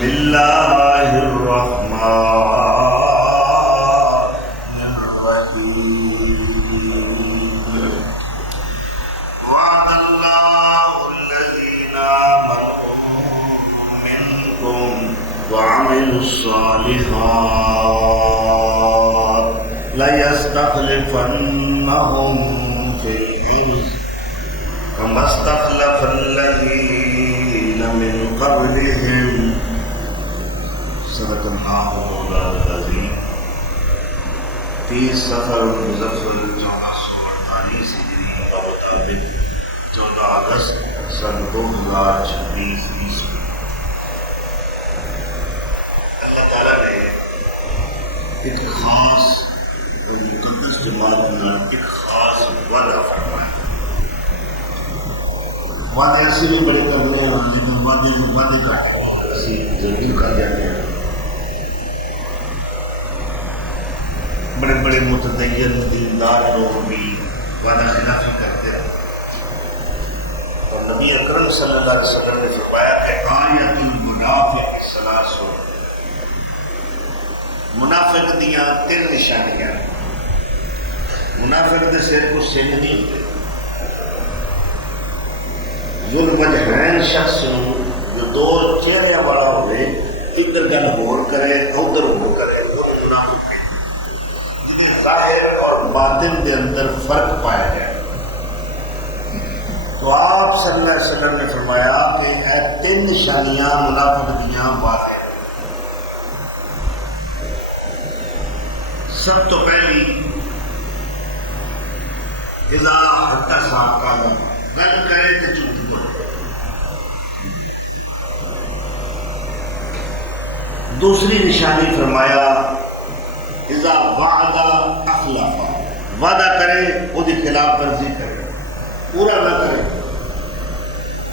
بسم اللہ الرحمن الرحیم وعد اللہ الذین آمنوا منکم وعملوا الصالحات لَيَسْتَخْلِفَنَّهُمْ فِي الْأَرْضِ كَمَا اسْتَخْلَفَ الَّذِينَ مِنْ قَبْلِهِمْ صدق اللہ مولانا العظیم۔ 30 صفر مظفر 1448 ہجری کے مطابق 14 اگست سن 2026 عیسوی۔ اللہ تعالیٰ نے ایک خاص مقدس جماعت میں ایک خاص وعدہ فرمایا۔ وعدے ایسے بھی بڑے کرنے ہیں لیکن وعدے کرتے ہیں ضرور کر جاتے ہیں۔ بڑے بڑے متدین دیندار لوگ بھی وعدہ خلافی کرتے ہیں، اور نبی اکرم صلی اللہ علیہ وسلم نے فرمایا کہ آیت المنافق ثلاث، منافق دیاں 3 نشانیاں۔ منافق دے سر کو سنگ نہیں ہوتے، ذوالوجہین شخص جو 2 چہرے والا ہوئے، ادھر گل ہور کرے ادھر ہو کرے، جنہیں ظاہر اور باطن کے اندر فرق پایا جائے۔ تو آپ صلی اللہ علیہ وسلم نے فرمایا کہ اے 3 نشانیاں منافق دیاں واضح۔ سب تو پہلی اذا حدث قال، گل کرے تو جھوٹ بولے۔ دوسری نشانی فرمایا اذا وعد اخلف، وعدہ کرے وہ دی خلاف ورزی کرے، پورا نہ کرے۔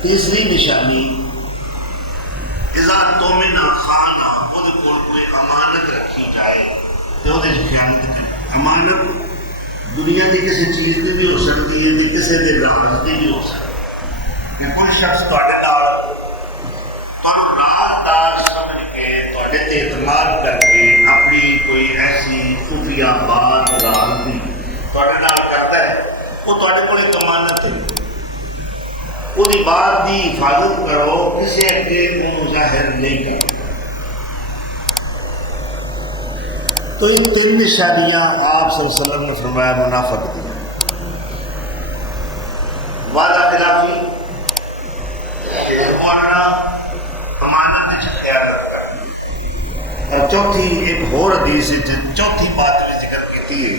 تیسری نشانی اذا تؤمن خان، وہ دے کول کوئی امانت رکھی جائے تو وہ خیانت کرے۔ امانت دنیا کی کسی چیز کی بھی ہو سکتی ہے، کسی کے راز کی بھی ہو سکتی ہے کہ کوئی شخص تھوڑے نال رازدار سمجھ کے تھوڑے تے اعتماد کر کے اپنی کوئی ایسی خفیہ بات راز بھی تھوڑے نال کرتا ہے، وہ تھوڑے کو ایک امانت ہے، وہ بات کی حفاظت کرو، کسی اگے انہوں ظاہر نہیں کرو۔ تو ان 3 نشانیاں آپ صلی اللہ علیہ وسلم نے فرمایا منافق دی۔ وعدہ خلافی، ماننا، امانت خیانت کرنا۔ اور چوتھی ایک اور حدیث چوتھی بات بھی ذکر کی ہے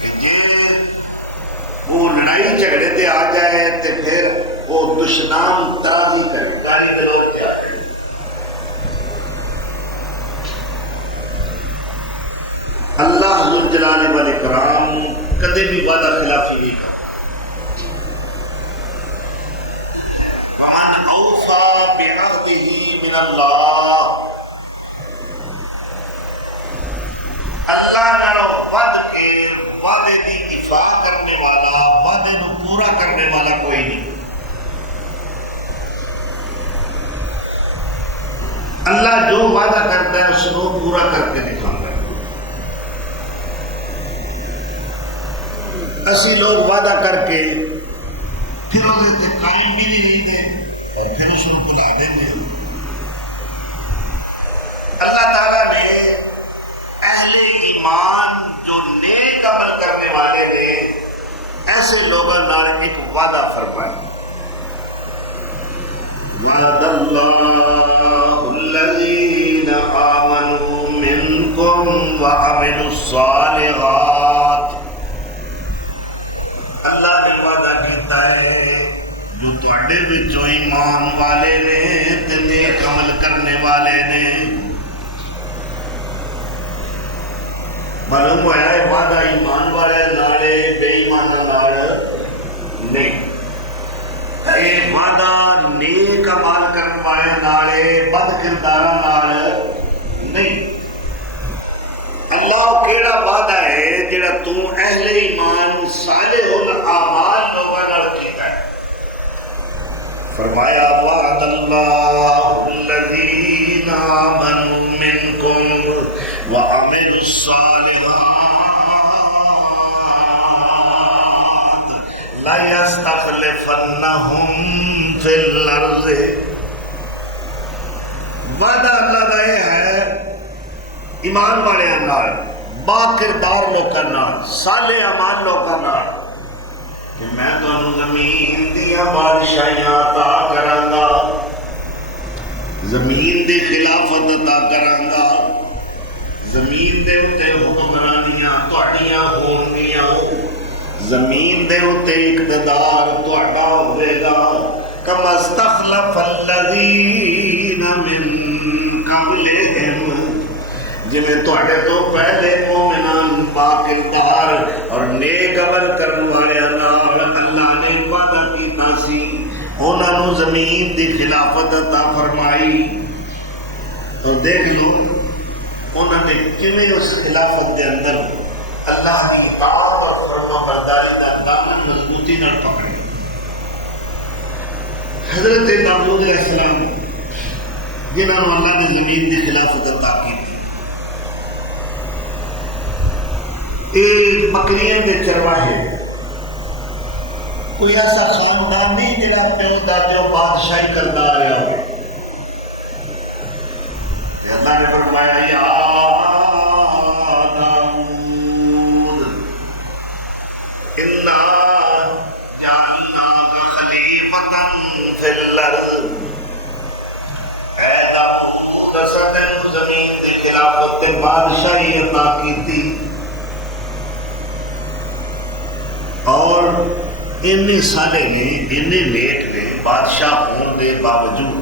کہ جی وہ لڑائی جھگڑے تے آ جائے تو پھر وہ دشنام ترازی کرے، گالی گلوچ تے آ جائے۔ اللہ ذو جلال والاکرام کدے بھی وعدہ خلافی نہیں کرتا۔ ومن اوفی بعہدہ من اللہ، اللہ نالوں ود کے وعدے کی دفاع کرنے والا، وعدے کو پورا کرنے والا کوئی نہیں۔ اللہ جو وعدہ کرتا ہے اس کو پورا کر کے دکھاتا ہے۔ اسی لوگ وعدہ کر کے پھر اسے قائم بھی نہیں رہتے اور پھر اس کو بلا دیتے ہیں۔ اللہ تعالیٰ نے اہل ایمان جو نیک عمل کرنے والے نے ایسے لوگوں نال ایک وعدہ فرمایا، وعد اللہ الذین آمنوا منکم وعملوا الصالحات، اللہ نے وعدہ کیتا ہے جو تواڈے وچوں ایمان والے نے تے نیک عمل کرنے والے نے۔ معلوم ہوا ہے وعدہ ایمان والے نال بے ایمان نال نہیں، یہ وعدہ نیک عمل کرنے والے نال بد کرداراں نال نہیں۔ اللہ کیڑا وعدہ ہے جڑا تو اہل ایمان صالح الاعمال لوگوں نال کیتا ہے؟ فرمایا وعد اللہ الذین الذین آمنوا منکم وعملوا الصالحات لَيَسْتَخْلِفَنَّهُمْ فِي الْأَرْضِ. وعدہ اللہ کا یہ ہے ایمان والے نال، با کردار لوکاں نال، صالح اعمال لوکاں نال، کہ میں تانوں زمین دیا بادشاہیاں عطا کراں گا، زمین دی خلافت عطا کراں گا، زمین دے اتے حکمرانیاں تہاڈیاں ہون گیاں، زمین دے اتے اقتدار تہاڈا ہوے گا. کما استخلف الذین من قبلہم، جنہیں تہاڈے تو پہلے مومنان باکردار اور نیک عمل کرن والیاں نال اللہ نے وعدہ کیتا سی، انہاں نوں زمین دی خلافت عطا فرمائی. تو دیکھ لو انہوں نے کیویں اس خلافت دے اندر اللہ کی اطاعت اور فرما برداری کا دامن مضبوطی نال پکڑی. حضرت داؤد علیہ السلام جنہوں نے اللہ نے زمین کی خلافت عطا کی، یہ بکریاں کے چرواہے، کوئی ایسا خاندان نہیں جڑا پیو دادیوں بادشاہی کرتا آیا. اللہ نے فرمایا یا داؤد انا جعلناک خلیفۃ فی الارض. اے داؤد اساں تینوں زمین دی خلافت تے بادشاہی عطا کیتی، اور اتنے سالے نے اتنے نیک نے بادشاہ ہونے کے باوجود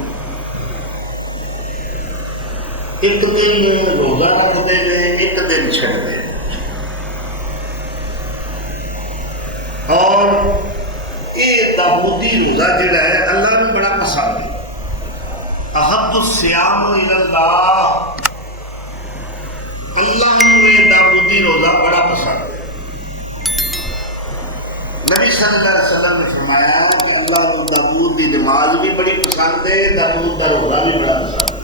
ایک دن روزہ رکھتے ہیں، ایک دن چھڑتے ہیں. اور یہ داؤدی روزہ جڑا ہے اللہ نے بڑا پسند ہے. احب الصیام الی اللہ، اللہ نے یہ داؤدی روزہ بڑا پسند ہے. نبی صلی اللہ علیہ وسلم نے فرمایا کہ اللہ کو داؤد کی نماز بھی بڑی پسند ہے، داؤد کا روزہ بھی بڑا پسند ہے.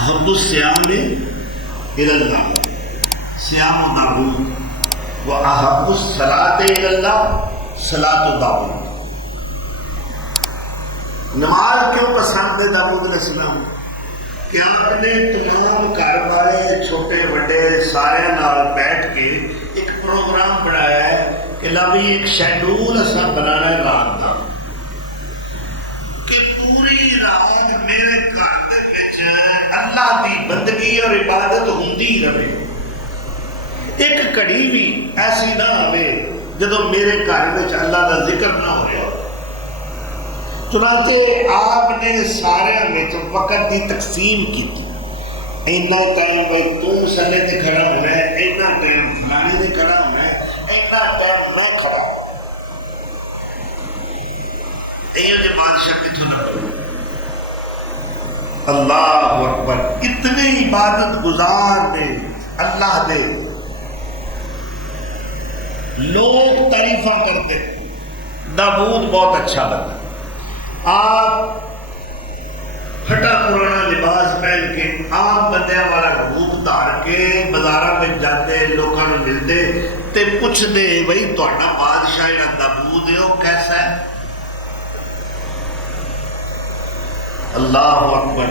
احب الصیام الی اللہ صیام داؤد، واحب الصلاۃ الی اللہ صلاۃ داؤد. نماز کیوں پسند ہے داؤد علیہ السلام؟ کہ آپ نے تمام گھر والے چھوٹے بڑے سارے نال بیٹھ کے ایک پروگرام بنایا ہے کہ بھی ایک شیڈول اساں بنانا ہے رات کا، کہ پوری رات میرے گھر دے وچ اللہ دی بندگی اور عبادت ہوندی رہے. ایک گھڑی بھی ایسی نہ آئے جدو میرے گھر وچ اللہ دا ذکر نہ ہو. چنانچہ آپ نے سارے وقت کی تقسیم کی، اینا ٹائم بھائی تو مسلے تے کھڑا ہونا ہے، اینا ٹائم فلانے تے کھڑا ہونا ہے، اینا ٹائم میں کھڑا ہونا ہے. یہ جو بادشاہ کتوں نہ کرو. اللہ اکبر، اتنے عبادت گزار نے اللہ دے لوگ تعریفاں کرتے. داؤد بہت اچھا بندہ، آپ پھٹا پرانا لباس پہن کے آپ بندیاں والا روپ دھار کے بازاراں میں جاتے، لوگوں کو ملتے تے پوچھتے بھائی تہاڈا بادشاہ جڑا داؤد ہے وہ کیسا ہے؟ اللہ اکبر.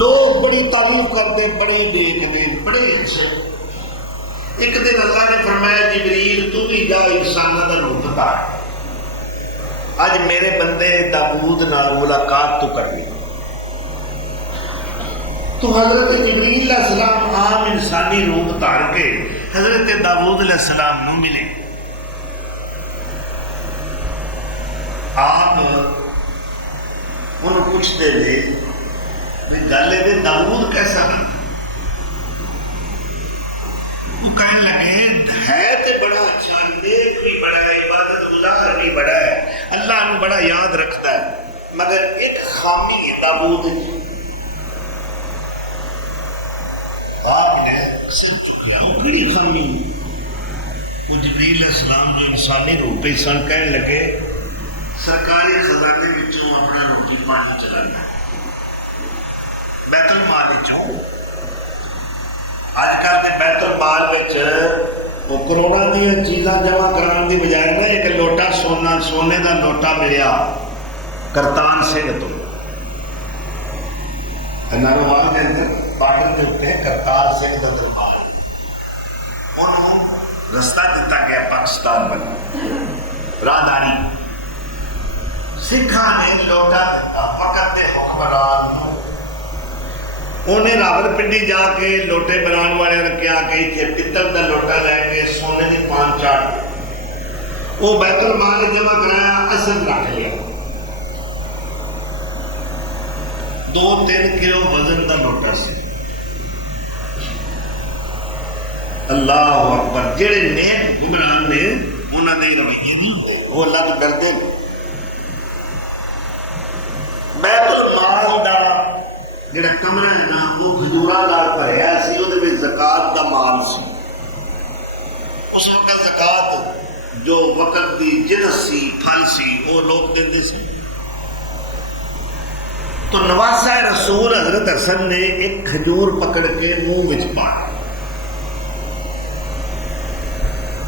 لوگ بڑی تعریف کرتے، بڑے نیک نے، بڑے اچھے. ایک دن اللہ نے فرمایا جبریل تو بھی جا انسانوں کا روپ دھار، آج میرے بندے داؤد نال ملاقات تو کرنی. تو حضرت جبریل علیہ السلام عام انسانی روپ دھار کے حضرت داؤد علیہ السلام نو ملے. آپ انہوں پوچھتے رہے گل ہے داؤد کیسا ہے؟ وہ کہنے لگے ہے تو بڑا اچھا، نیک بھی بڑا ہے، عبادت گزار بھی بڑا ہے، اللہ نے بڑا یاد رکھتا ہے، مگر ایک خامی ہے داؤد کی. آپ نے سر چکیا وہ بڑی خامی. وہ جبریل علیہ السلام جو انسانی روپ پہ سن کہنے لگے سرکاری خزانے وچوں اپنا روٹی پانی چلانا. بیت المال اج کل کے بیت المال وہ کروڑا دیا چیزاں جمع کران دی بجائے نا ایک لوٹا سونے دا لوٹا ملیا کرتان سنگھ تو ناروال کے اندر باڈر کے اتنے کرتار سنگھ کا دربار انہوں رستہ دیتا گیا پاکستان بنا راہداری سکھاں نے لوٹا دیتا وقت دے حکمران انہیں راول پنڈی جا کے لوٹے بنان والے نے کیا کہ پتل دا لوٹا لے کے سونے دی پان چاڑ وہ بیت المال جمع کرایا اصل رکھ لیا 2-3 کلو وزن دا لوٹا سے اللہ اکبر جڑے نیک حکمران نے انہوں نے رویے نہیں وہ اللہ تو کرتے بیت المال دا جڑا کمرہ ہے نا وہ کھجوراں نال بھریا سی اودے وچ زکات دا مال سی اس وقت زکات جو وقت دی جنس سی پھل سی وہ لوگ دیندے سی تو نواسہ رسول حضرت حسن نے ایک کھجور پکڑ کے منہ وچ پایا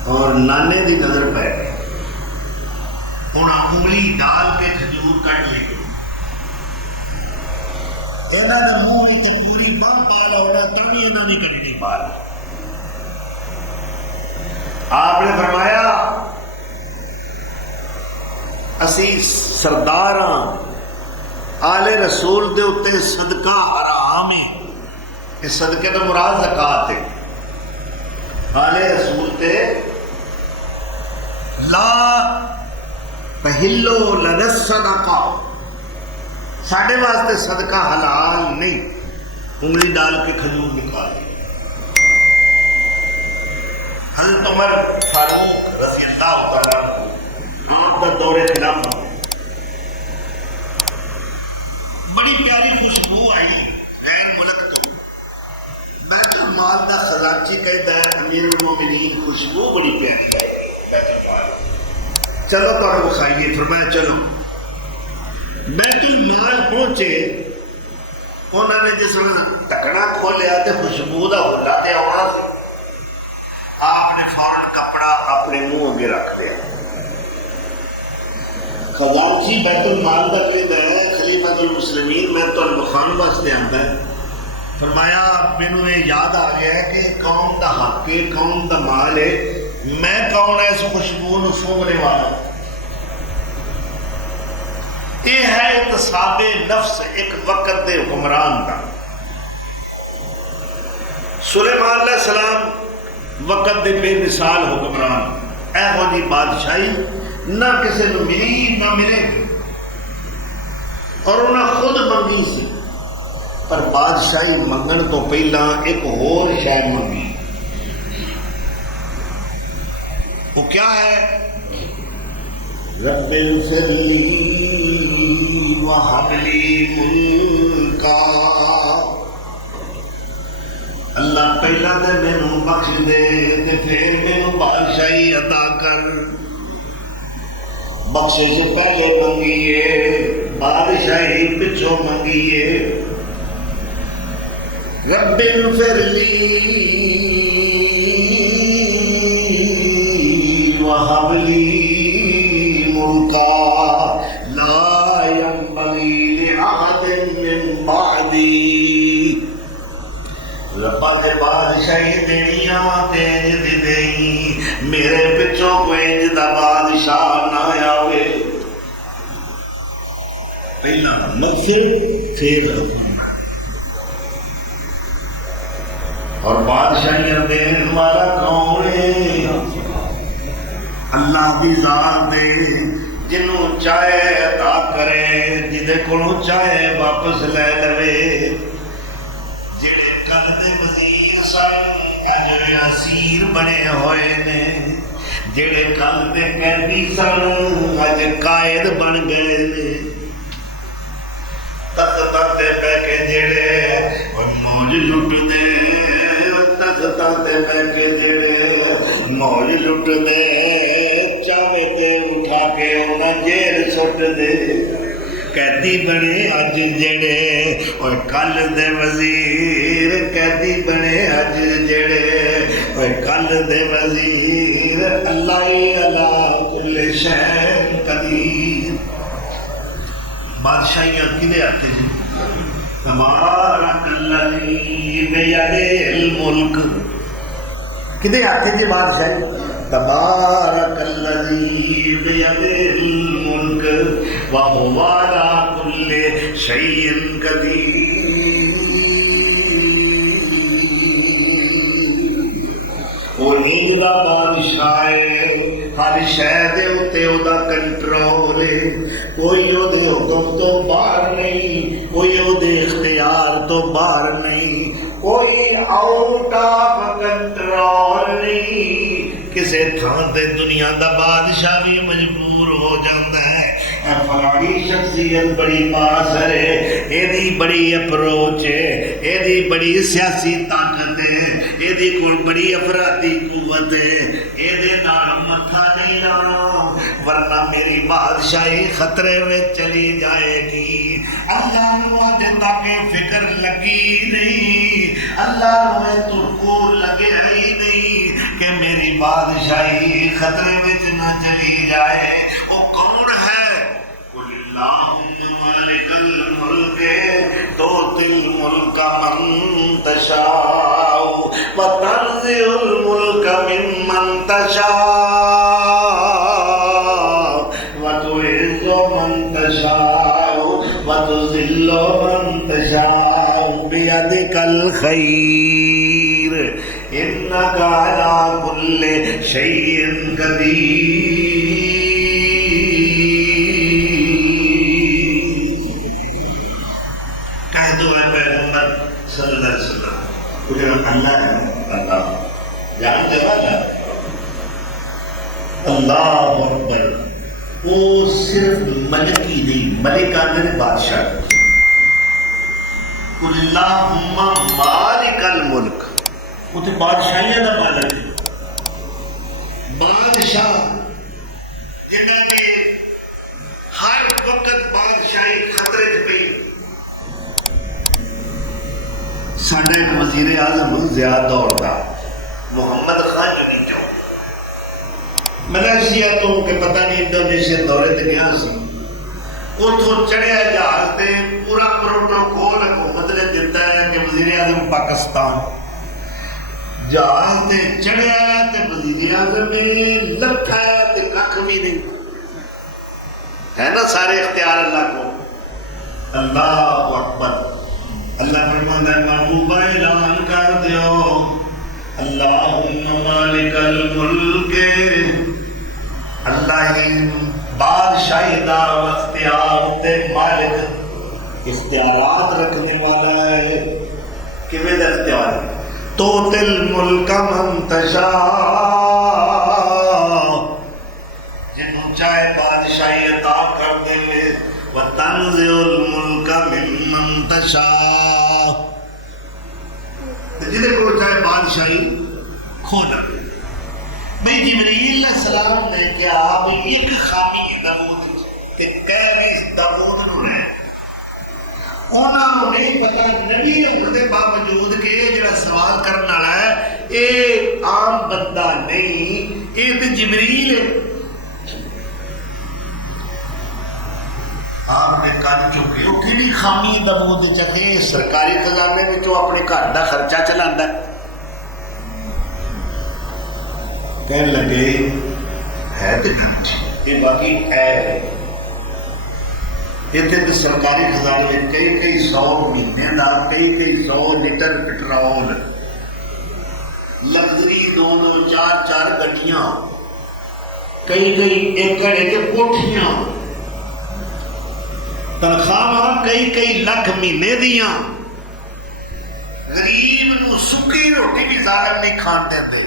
اور نانے دی نظر پہ انہاں انگلی ڈال کے کھجور کٹ لی انہاں نے منہ تے پوری باں پا لاؤنا تاوی انہاں نے کڑی نہیں پا لی آپ نے فرمایا اسی سرداراں آل رسول دے اتے صدقہ حرام ہے اس صدقے کا مراد زکات ہے آل رسول تے لا تحلو لنا الصدقہ ساڑھے واسطے صدقہ حلال نہیں انگلی ڈال کے کھجور نکال دی حضرت عمر فاروق رضی اللہ تعالیٰ آپ کا دور خلافت بڑی پیاری خوشبو آئی غیر ملک تو بیت المال دا خزانچی کہتا ہے امیر المومنین خوشبو بڑی پیاری آئی چلو تو بخائیے فرمایا چلو بیت المال پہنچے انہوں نے جس میں ٹکڑا کھولیا تے خوشبو دا ہولا تے آنا سی آپ نے فوراً کپڑا اپنے منہ اگے رکھ دیا خزانچی بیت المال دا کہتا ہے خلیفۃ المسلمین میں تو بخان واسطے آتا ہے فرمایا مینوں یہ یاد آ گیا ہے کہ قوم دا حق ہے قوم دا مال ہے میں کون ہے اس خوشبو نو سونگنے والا یہ ہے اعتصاب نفس ایک وقت دے حکمران کا سلیمان علیہ السلام وقت دے بے مثال حکمران ایہو جی بادشاہی نہ کسی نے ملی نہ ملے اور انہیں خود منگی سی پر بادشاہی منگن تو پہلا ایک اور شے منگی وہ کیا ہے رب اغفر لی وہب لی ملکا اللہ پہلا دے مینوں بخش دے تے پھر مینوں بادشاہی عطا کر بخشش پہلے منگیے بادشاہی پچھوں منگیے رب اغفر لی وہب لی ملکا لا ينبغي لأحد من بعدی ربا دے بادشاہی دنیا تیج دی دئی میرے پچھوں کوئی جدا بادشاہ نہ آوے پہلا مغفر پھر اور بادشاہیاں دین ہمارا کون ہے اللہ بھی ذات دے جنوں چاہے عطا کرے جدے کولوں چاہے واپس لے لوے جڑے کل دے وزیر سن اج اسیر بنے ہوئے نے جڑے کل دے قیدی سن اج قائد بن گئے نے تختاں تے بیٹھ کے جڑے موج لٹ دے تختاں تے بیٹھ کے جڑے موج لٹ دے چاوے تے اٹھا کے انہاں جیل سٹ دے قیدی بنے اج جڑے اور کل دے وزیر قیدی بنے اج جڑے اور کل دے وزیر اللہ علی کل شے قدیر بادشاہیاں کدے آتے جی تبارک الذی بیدہ الملک کدے آتے جی بادشاہی تبارک الذی بیدہ الملک وہو علی کل شیء قدیر وہ نیند دا بادشاہ ہے ہر شے دے اُتے او دا کنٹرول ہے کوئی او دے حکم تو باہر نہیں کوئی او دے اختیار تو باہر نہیں کوئی آؤٹ آف کنٹرول نہیں کسے تھان تے دنیا دا بادشاہ بھی مجبور ہو جاندہ ہے فلانی شخصیت بڑی باثر ہے ایدی بڑی اپروچ ہے ایدی بڑی سیاسی طاقت ہے ایدی کوئی بڑی افرادی قوت ہے ایدے نام متھا نہیں لانا ورنہ میری بادشاہی خطرے میں چلی جائے گی اللہ نے تاکہ فکر لگی نہیں اللہ نے تو کو لگے ہی نہیں کہ میری بادشاہی خطرے میں نہ چلی جائے وہ کون ہے اللہم مالک الملک تؤتی الملک من تشاء وتنزع الملک ممن تشاء وتعز من تشاء وتذل من تشاء بیدک الخیر انک علی کل شیء قدیر صلی اللہ علیہ وسلم مجھے اللہ ہے اللہ جانتے ہو اللہ اکبر وہ صرف ملکی نہیں ملک آدھر بادشاہ اللہم مالک الملک وہ تو بادشاہیاں دا مالک ہے بادشاہ جنہاں نے ہر وقت بادشاہی خطرے چ پئی ساڈے وزیر اعظم زیادہ دوڑتا محمد خان جو نہیں جاؤ ملیشیا تو کہ پتہ نہیں انڈونیشیا دورے تے گیا سی اتوں چڑھیا جہاز تے پورا پروٹوکول حکومت نے دیتا ہے کہ وزیر اعظم پاکستان جہاز تے چڑھیا تے وزیر اعظم نے لکھایا تے کھ بھی نہیں ہے نا سارے اختیار اللہ کو اللہ اکبر اللہ فرماتا ہے محبوبہ اعلان کر دیو اللہم مالک الملک اللہ بادشاہی دا اختیار تے مالک اختیارات رکھنے والا ہے کیویں دا اختیار تؤتی الملک من تشاء جنوں چاہے بادشاہی عطا کر دے وتنزع الملک ممن تشاء جدھر کو چاہے بادشاہی کھونا بھئی جبریل علیہ السلام نے کیا ایک خامی داؤد کہ کہویں داؤد نو رہے انہاں نوں نہیں پتہ نبی ہونے دے باوجود کہ جڑا سوال کرن والا ہے اے عام بندہ نہیں اے تے جبریل ہے آپ نے کن چکے وہ کیڑی خامی داؤد چکے سرکاری خزانے میں جو اپنے گھر دا خرچہ چلاندا ہے کہنے لگے ہے تے یہ باقی ہے اتنے سرکاری خزانے میں کئی سو مہینے دا کئی سو لیٹر پٹرول لگژری دو چار گڈیاں کئی ایکڑ کے کوٹھیاں تنخواہ کئی لکھ مہینے دیاں غریب نو سکی روٹی بھی ظاہر نہیں کھان دے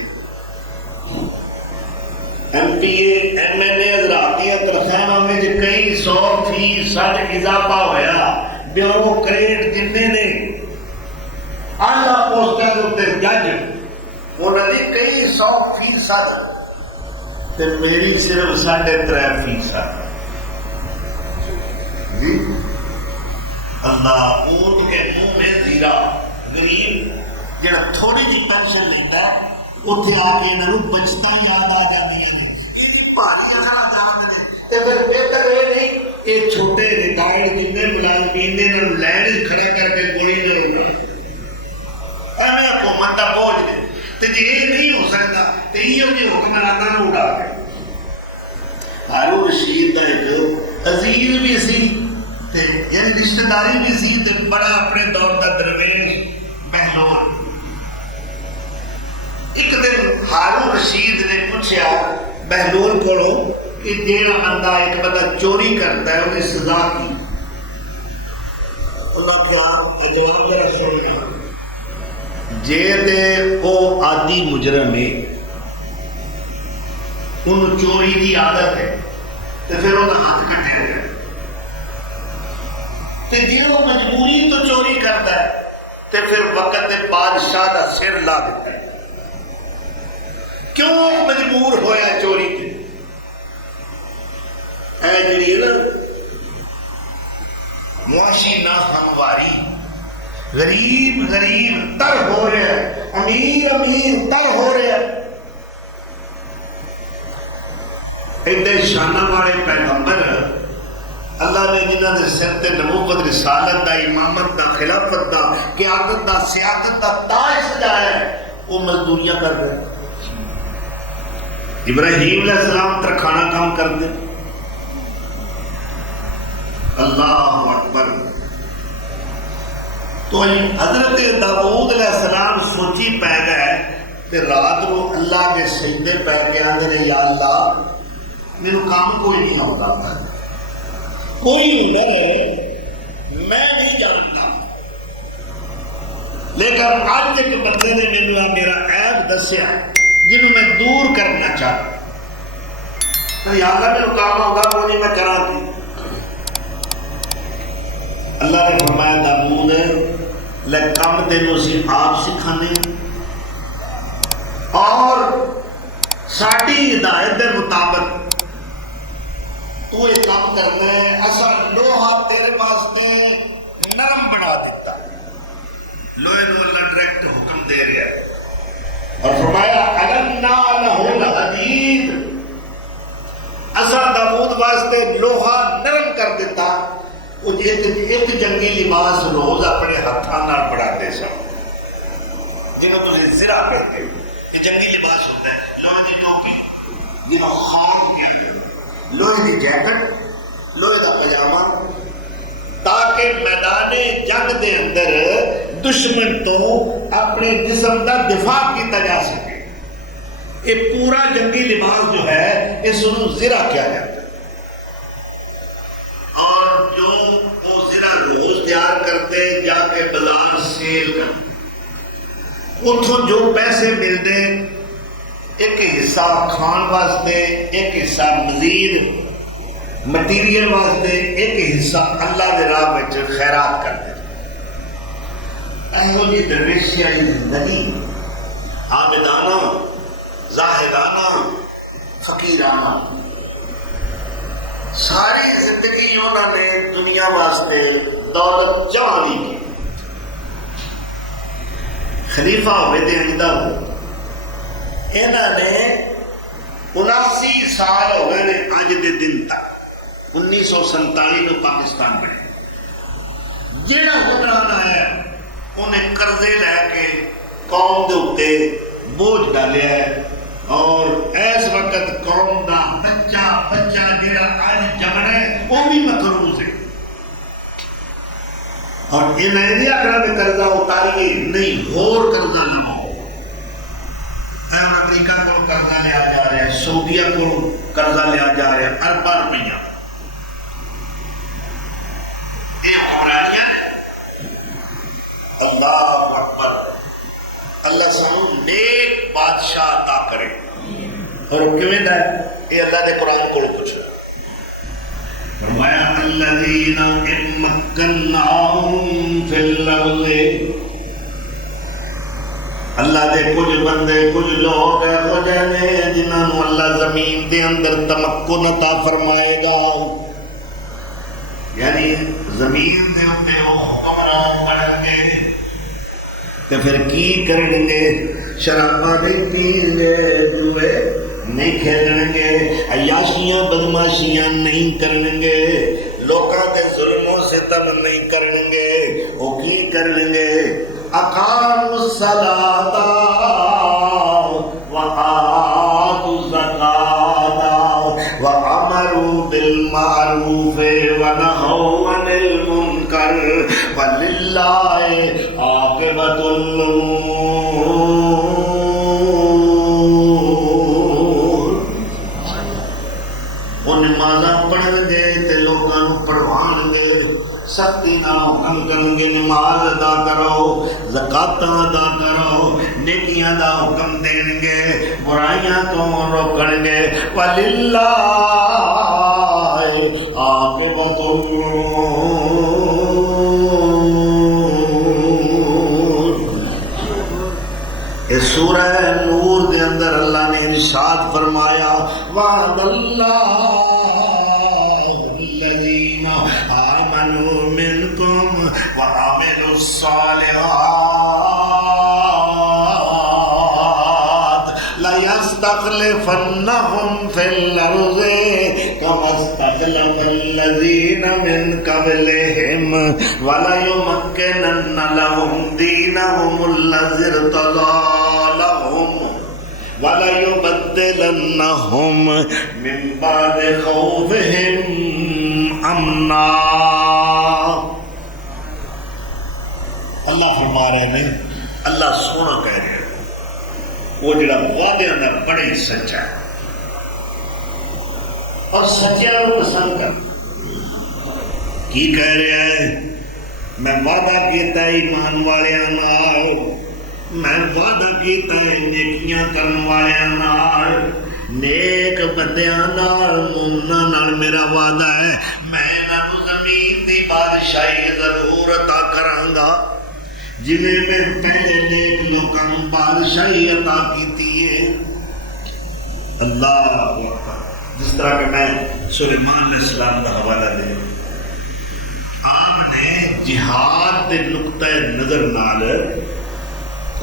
M P A M L A حضرات دیا تنخواہ میں کئی 100% اضافہ ہویا بیوروکریٹ جننے نے اعلیٰ پوسٹیں ہوتے جج انہوں نے کئی 100% تے میری صرف 3.5% جی اللہ اونٹ کے فقیرہ غریب جڑا تھوڑی جی پینشن لیتا ہے اتنے آ کے انہوں بچتا یاد آ جاتی ہیں پھر بہتر یہ نہیں یہ چھوٹے ریٹائرڈ جتنے ملازمین نے انہوں لائن کھڑا کر کے گولی نہ روکنا ایویں حکومت کا بوجھ دے تو جی یہ نہیں ہو سکتا تو یہ جی حکمرانوں نے اڑا کے ہارون رشید کا ایک عزیز بھی سی یعنی رشتہ داری بھی سی تو بڑا اپنے دور کا درویش بہلول ایک دن ہارون رشید نے پوچھا بہلول کو کہ جیڑا بندہ ایک بندہ چوری کرتا ہے انہیں سزا کی اللہ کیا جواب ذرا سننا جے تے او عادی مجرم ہے انہوں چوری کی عادت ہے تو پھر انہوں ہاتھ کٹے ہو گئے تو جے وہ مجبوری تو چوری کرتا ہے تو پھر وقت بادشاہ کا سر لا دیتا ہے کیوں مجبور ہویا چوری کی اے جڑی نا معاشی ناہمواری غریب غریب تر ہو رہا ہے امیر امیر تر ہو رہا ہے ایڈے شانہ والے پیغمبر اللہ نے جنہوں نے سر تے نبوت رسالت دا امامت دا خلافت دا قیادت دا سیادت دا تاج سجایا ہے وہ مزدوریاں کر رہے ہیں ابراہیم علیہ السلام ترکھانا کام کر دے اللہ اکبر تو حضرت داؤد علیہ السلام سوچی پہ گئے کہ رات کو اللہ کے سجدے پہ گئے آندے یا اللہ میرے کام کوئی نہیں ہوتا کوئی ہنر ہے میں نہیں جانتا لیکن آج ایک بندے نے میرا عیب دسیا جنہوں میں دور کرنا چاہتا یا اللہ میرے کام ہوگا وہ نہیں میں کرا دی اللہ نے فرمایا داؤد لے کام تینوں سے آپ سکھانے اور ساڑی ہدایت کے مطابق تو یہ کام کرنا ہے ایسا لوہا تیرے واسطے نرم بنا دیتا لوہے کو اللہ ڈائریکٹ حکم دے رہا ہے اور فرمایا علمنا لہو الحدید ایسا داؤد واسطے لوہا نرم کر دیتا وہ ایک جنگی لباس روز اپنے ہاتھوں نال بناتے سن جنہوں تمہیں زرا کہتے یہ جنگی لباس ہوتا ہے لوہے کی ٹوپی جنہوں خان کیا گیا لوہے کی جیکٹ لوہے کا پجامہ تاکہ میدان جنگ دے اندر دشمن تو اپنے جسم کا دفاع کیتا جا سکے یہ پورا جنگی لباس جو ہے اس کو زرا کیا جاتا ہے اور جو وہ زرا روز تیار کرتے جا کے بازار سیل کرتے اتوں جو پیسے ملتے ایک حصہ کھان واسطے ایک حصہ مزید مٹیریل واسطے ایک حصہ اللہ کے راہ میں خیرات کرتے ایسو جی درویشیائی زندگی عابدانہ زاہدانہ فقیرانہ ساری زندگی انہوں نے دنیا واسطے دولت جمع نہیں کی خلیفہ ہوئے تھے عندہ انہوں نے 79 سال ہوئے نے آج دے دن تک 1947 میں پاکستان بنے جیڑا حکمران آیا انہیں قرضے لے کے قوم دے اوپر بوجھ ڈالیا ہے اور اس وقت قوم دا بچہ جیڑا آج جمن ہے وہ بھی مقروض ہے اور انہیں نہیں آکڑا قرضہ اتاریے نہیں اور قرضہ لو امریکہ کو قرضہ لیا جا رہا ہے سعودیہ کو قرضہ لیا جا رہا ہے ارباں روپیہ یہ حکمرانیاں اللہ اکبر اللہ سانو نیک بادشاہ عطا کرے اور کیویں دا یہ اللہ دے قرآن کو پوچھو فرمایا الذین مکناہم فی الارض اللہ دے کچھ بندے کچھ لوگ ہو جانے جنہاں نو اللہ زمین دے اندر تمکن عطا فرمائے گا یعنی زمین دے اوپر وہ حکمران بن گے تو پھر کی کریں گے؟ شراباں نہیں پین گے، جوئے نہیں کھیلیں گے، عیاشیاں بدماشیاں نہیں کریں گے، لوکاں دے ظلم و ستم نہیں کریں گے، وہ کی کریں گے؟ اقاموا الصلاۃ وآتوا الزکاۃ وامروا بالمعروف ونہوا عن المنکر وللہ عاقبۃ الامور۔ وہ نمازاں پڑھن گے تے لوکاں نوں پڑھوان گے، سختی نال حکم کرن گے نماز ادا کرو، زکاتاں ادا کرو، نیکیاں دا حکم دین گے، برائیاں تو روکن گے، وَلِلَّهِ عَاقِبَةُ الْأُمُورِ۔ اس سورہ نور دے اندر اللہ نے ارشاد فرمایا وعد اللہ الذین آمنوا منکم وعملوا الصالحات لَيَسْتَخْلِفَنَّهُمْ فِي الْأَرْضِ كَمَا اسْتَخْلَفَ الَّذِينَ مِنْ قَبْلِهِمْ وَلَيُمَكِّنَنَّ لَهُمْ دِينَهُمُ الَّذِي ارْتَضَىٰ لَهُمْ وَلَيُبَدِّلَنَّهُمْ مِنْ بَعْدِ خَوْفِهِمْ أَمْنًا۔ اللہ فرما رہے ہیں، اللہ سونا کہہ رہے ہیں، وہ جڑا وعدے اندر بڑے سچا ہے اور سچا کو پسند کر کی کہہ رہا ہے؟ میں وعدہ کیتا ایمان والیاں نال، میں وعدہ کیتا نیکیاں کرن والیاں نال، نیک بندیاں نال، مومناں نال میرا وعدہ ہے میں انہاں نوں زمین دی بادشاہی ضرور عطا کراں گا، جنہیں میں پہلے نیک لوکاں نوں بادشاہی عطا کیتی ہے۔ اللہ اکبر۔ جس طرح کہ میں سلیمان علیہ السلام کا حوالہ دے، آپ نے جہاد کے نقطۂ نظر نال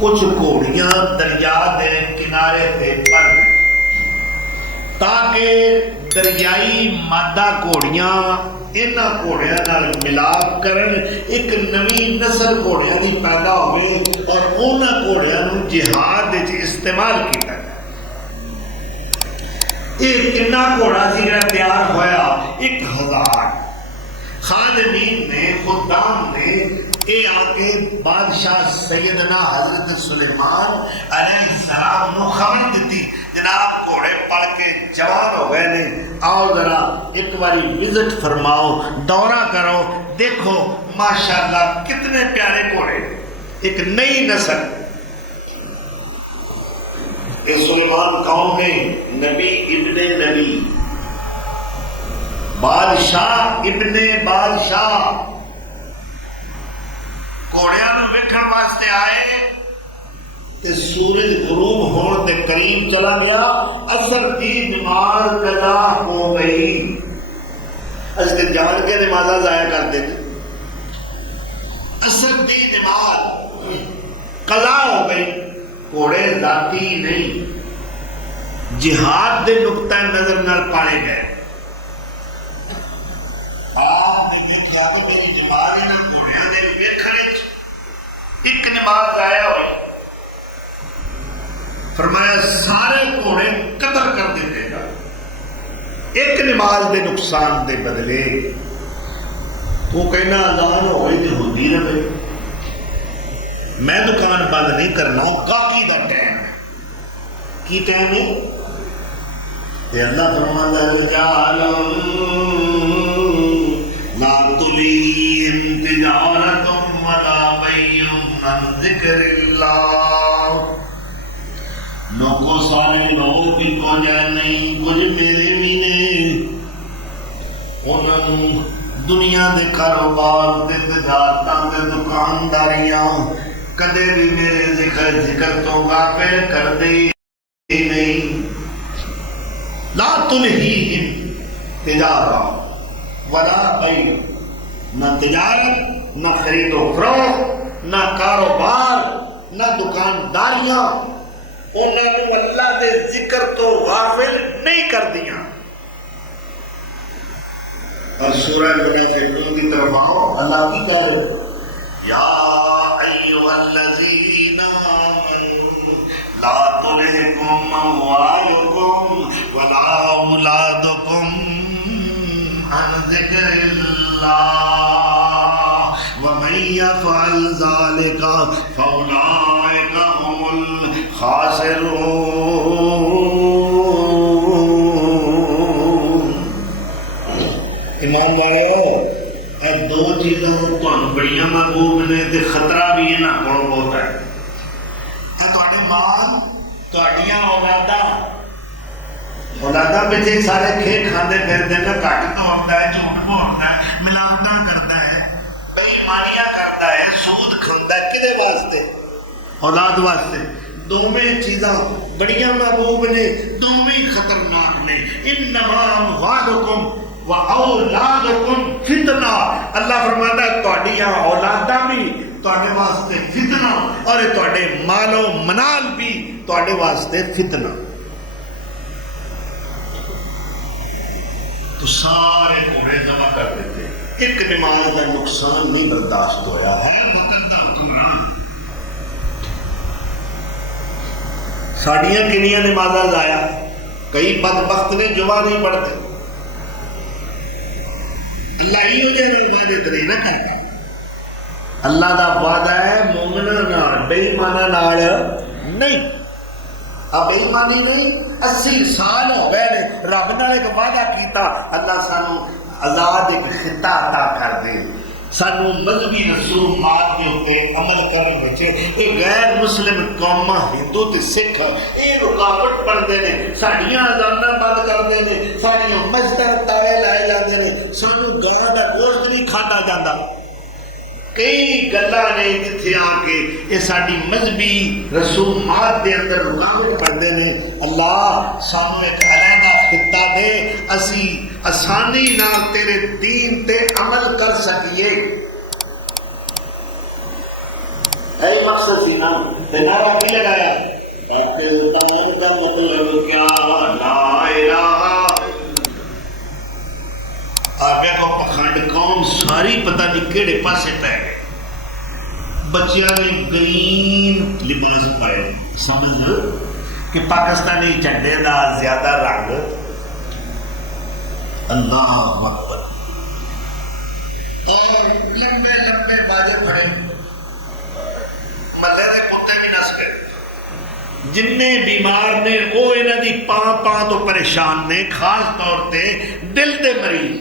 کچھ گھوڑیاں دریا دے کنارے تے پر تاکہ دریائی مادہ گھوڑیاں انہاں گھوڑیاں نال ملاپ کرن، ایک نوی نسل گھوڑیاں دی پیدا ہوئے اور انہاں گھوڑیاں نوں جہاد وچ استعمال کیتا گیا۔ ایک کنا گھوڑا سی جڑا تیار ہویا 1000 خادمین نے، خدام نے، اے آکے بادشاہ سیدنا حضرت سلیمان علیہ السلام نو خبر دیتی، جناب گھوڑے پڑھ کے جوان ہو گئے نے، آؤ ذرا ایک باری وزٹ فرماؤ، دورہ کرو، دیکھو ماشاءاللہ کتنے پیارے گھوڑے، ایک نئی نسل۔ سلیمان کون ہے؟ نبی ابن نبی، بادشاہ ابن بادشاہ، گھوڑیاں نوں ویکھن واسطے آئے تے سورج غروب ہون دے قریب چلا گیا، عصر دی نماز قضا ہو گئی۔ اس دن جان کے نمازاں ضائع کر دیتے، عصر دی نماز قضا ہو گئی، گھوڑے ذاتی نہیں، جہاد دے نقطۂ نظر نال پانے گئے۔ آپ نے دیکھا کہ میری جماعت انہاں گھوڑیاں دے ویکھنے ایک نماز ضائع ہوئی، فرمایا سارے گھوڑے قتل کر دیتے گا ایک نماز دے نقصان دے بدلے۔ تو کہنا اذان ہوئی تو ہوندی رہے، میں دکان بند نہیں کرنا، گاہکی دا ٹائم ہے۔ کی ٹائم ہے؟ تے اللہ فرماتا ہے لا تلہیہم تجارۃ ولا بیع عن ذکر اللہ۔ لوگوں سارے لوگ بھی کو جائے نہیں، کچھ میرے بھی نے، انہوں نے دنیا دے کاروبار دے تجارتاں دے دکانداریاں کدے بھی میرے ذکر تو غافل کر دے نہیں۔ لا تلہیہم تجارہ ولا بیع، نہ تجارت، نہ خرید و فروخت، نہ کاروبار، نہ دکانداریاں انہوں نے اللہ دے ذکر تو غافل نہیں کر دیاں. اور سورہ منافقون کی طرف آؤ، اللہ کی کہہ رہے یا ایھا الذین آمنوا لا تلھکم اموالکم ولا اولادکم عن ذکر اللہ ومن یفعل ذلک فاولئک هم الخاسرون. ایمان والے ہو، اے دو چیزوں تو بڑیاں محبوب نے تے خطرہ بھی انہاں کولوں بہت ہے. اے تواڈے مال، تواڈیاں اولاداں پیچھے سارے کھے کھاندے پھردے نے، گھٹ توڑدا ہے، جھوٹ بولدا ہے، ملاوٹاں کردا ہے، بے ایمانیاں کردا ہے، سود کھاندا ہے. کدے واسطے؟ اولاد واسطے. دونوں چیزاں بڑیاں محبوب نے، دونوں خطرناک نے. انما اموالکم وَأَوْلَادُكُمْ فِتْنَةٌ. اللہ فرماتا ہے تواڈیاں اولاداں بھی تواڈے واسطے فتنہ، اور تواڈے مال و منال بھی تواڈے واسطے فتنہ. تو سارے کوڑے جمع کر دیتے. ایک نماز کا نقصان نہیں برداشت ہویا ہے. ساڑیاں کنیاں نمازاں ضائع. کئی بدبخت نے جمعہ نہیں پڑھتے. اللہ ہی ہو جائے وعدے ترے نہ کرتا. اللہ دا وعدہ ہے مومناں نال، بے ایماناں نال نہیں. اب بے ایمانی نہیں. 80 سال ہو گئے نے رب نال ایک وعدہ کیتا، اللہ سانو آزاد ایک خطہ عطا کر دے، سانو مذہبی رسومات کے اوپر عمل کرن وچ یہ غیر مسلم قوماں ہندو تے سکھ یہ رکاوٹ بنتے ہیں. ساڈیاں اذاناں بند کرتے ہیں، ساڈیاں مسجداں تالے لائے جاندے نے، سانو گاں دا گوشت نہیں کھادا جاندا. کئی گلاں نے جتھے آ کے یہ ساری مذہبی رسومات دے اندر رکاوٹ بنتے ہیں. اللہ سانو ایک علیحدہ خطہ دے، اسی آسانی نال تیرے دین تے عمل کر سکیے. یہی مقصد سی نا. نعرہ بھی لگایا پاکستان کا مطلب کیا لا الہ. آپ کو پکھنڈ قوم ساری پتہ نہیں کہڑے پاسے پہ گئے. بچیاں نے گرین لباس پائے، سمجھ کہ پاکستانی جھنڈے دا زیادہ رنگ. اللہ اکبر. اور لمبے لمبے باجے پھڑے، ملے دے کتے بھی نس گئے. جن بیمار نے وہ انہاں دی پاں تو پریشان نے، خاص طور تے دل دے مریض.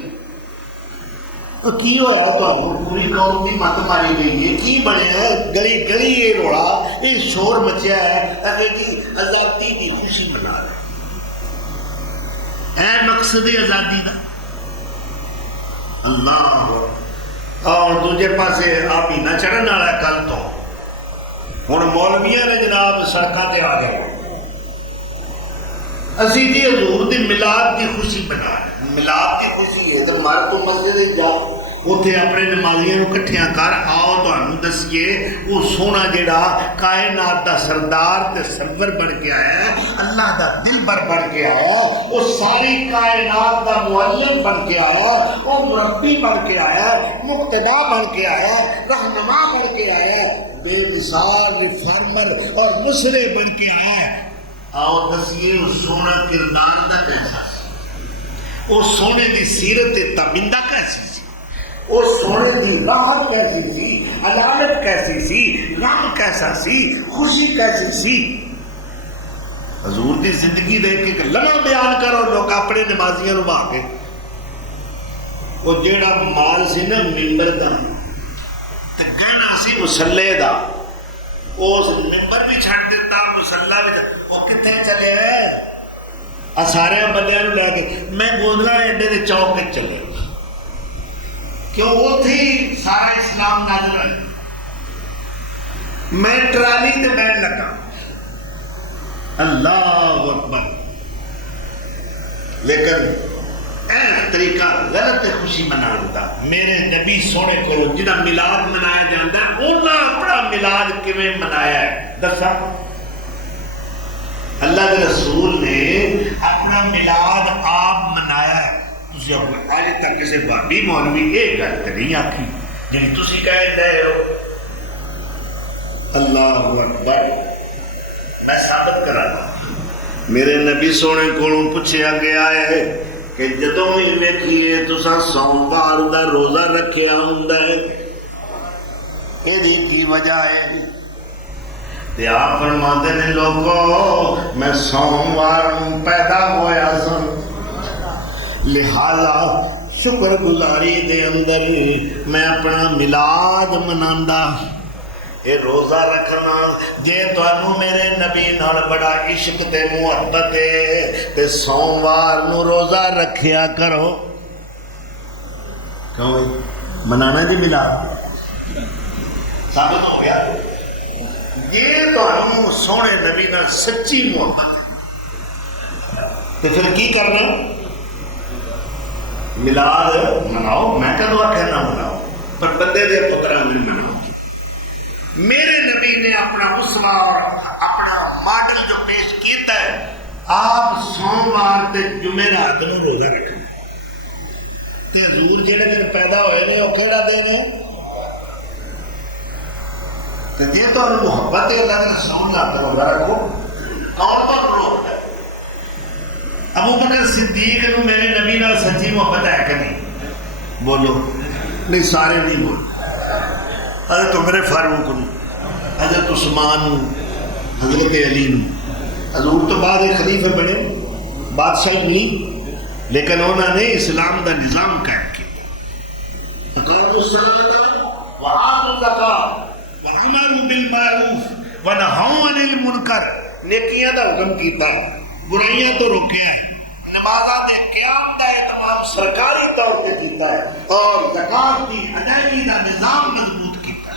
کی ہویا تو پوری قوم کی مت ماری گئی ہے. کی بنیا ہے؟ گلی گلی یہ روڑا، یہ شور مچیا ہے. اگر جی آزادی کی خوشی منا رہے اے مقصد آزادی دا. اللہ. اور دوجے پاسے آپ ہی نہ چڑھن والا کل تو ہن مولویاں نے جناب سڑکاں تے آ گئے. اسی جی حضور دی میلاد دی خوشی بنا رہے. میلاد دی خوشی ہے تو مر تو مسجد جا، اتنے اپنے نمازیاں کٹھیاں کر آؤ تمہیں دسیے وہ سونا جڑا کائنات دا سردار تے سرور بن کے آیا ہے، اللہ دا دل بر بن کے آیا ہے، وہ ساری کائنات دا معلم بن کے آیا ہے، وہ مربی بن کے آیا ہے، مقتدا بن کے آیا ہے، رہنما بن کے آیا ہے، بے مثال ریفارمر اور مصرے بن کے آیا ہے. آؤ دسیے وہ سونا کردار دا کیسا سی، وہ سونے دی سیرت تابندہ کیسی سی، وہ سونے دی راحت کیسی سی، علامت کیسی سی، غم کیسا سی، خوشی کیسی سی. حضور دی زندگی دے کے لمحہ بیان کرو لوگ اپنے نمازیاں نو بھا کے. وہ جیڑا مال سی نا ممبر دا تے گہنا سی مصلے دا، اس ممبر بھی چھڑ دیتا، مصلا بھی. وہ کتنے چلے سارے بندیاں نو لے کے میں گوندلا اڈے دے چوک کے چلے. کیوں؟ وہ تھی سارا اسلام نازل ہوئے. میں ٹرالی تے بہن لگا. اللہ اکبر. لیکن طریقہ غلط ہے خوشی منانے کا. میرے نبی سونے کو جہاں میلاد منایا جاتا ہے انہاں اپنا میلاد کیویں منایا ہے دسا؟ اللہ کے رسول نے اپنا میلاد آپ منایا ہے. تسی اج تک کسی بابی مولوی یہ گل تو نہیں آکھی جی تسی کہہ رہے ہو. اللہ اکبر. میں ثابت کرانا. میرے نبی سونے کو پوچھا گیا ہے کہ جدوں مہینے کیے تساں سوموار دا روزہ رکھیا ہوندا ہے یہ کی وجہ ہے؟ تے آپ فرماتے ہیں لوگوں میں سوموار پیدا ہویا سا لہذا شکر گزاری دے اندر میں اپنا میلاد مناندا. یہ روزہ رکھنا جے تانوں میرے نبی نال بڑا عشق تے محبت ہے تے سوموار نو روزہ رکھیا کرو. کیوں منانا جی میلاد ثابت ہو گیا. یہ تانوں سونے نبی نال سچی محبت تے پھر کی کرنا؟ میلاد مناؤ. میں کدو آخیا نہ مناؤ پر بندے دے پتراں نے مناؤ. میرے نبی نے اپنا اسوہ اور اپنا ماڈل جو پیش کیتا ہے آپ سوموار تے جمعرات نو روزہ رکھنا تے حضور جڑے دن پیدا ہوئے نے وہ کیڑا دن ہے؟ تے جے تانوں محبت ہے اللہ کے رسول نال تے روزہ رکھو. کون تانوں روکدا ہے؟ ابو بکر صدیق نو میرے نبی نال سچی محبت ہے کہ نہیں؟ بولو. نہیں سارے نہیں بولو. حضرت عمر فاروق نو، حضرت عثمان، حضرت علی نو. حضور تو بعد ایک خلیفہ بنے بادشاہ نہیں لیکن انہوں نے اسلام دا نظام قائم کیا. وآتوا الزکاۃ وامروا بالمعروف ونہوا عن المنکر. نیکیاں دا حکم کیتا برائیاں تو روکیا ہے. نمازاں دے قیام دا اہتمام سرکاری طور پہ کیتا ہے اور زکات کی ادائیگی دا نظام مضبوط کیتا.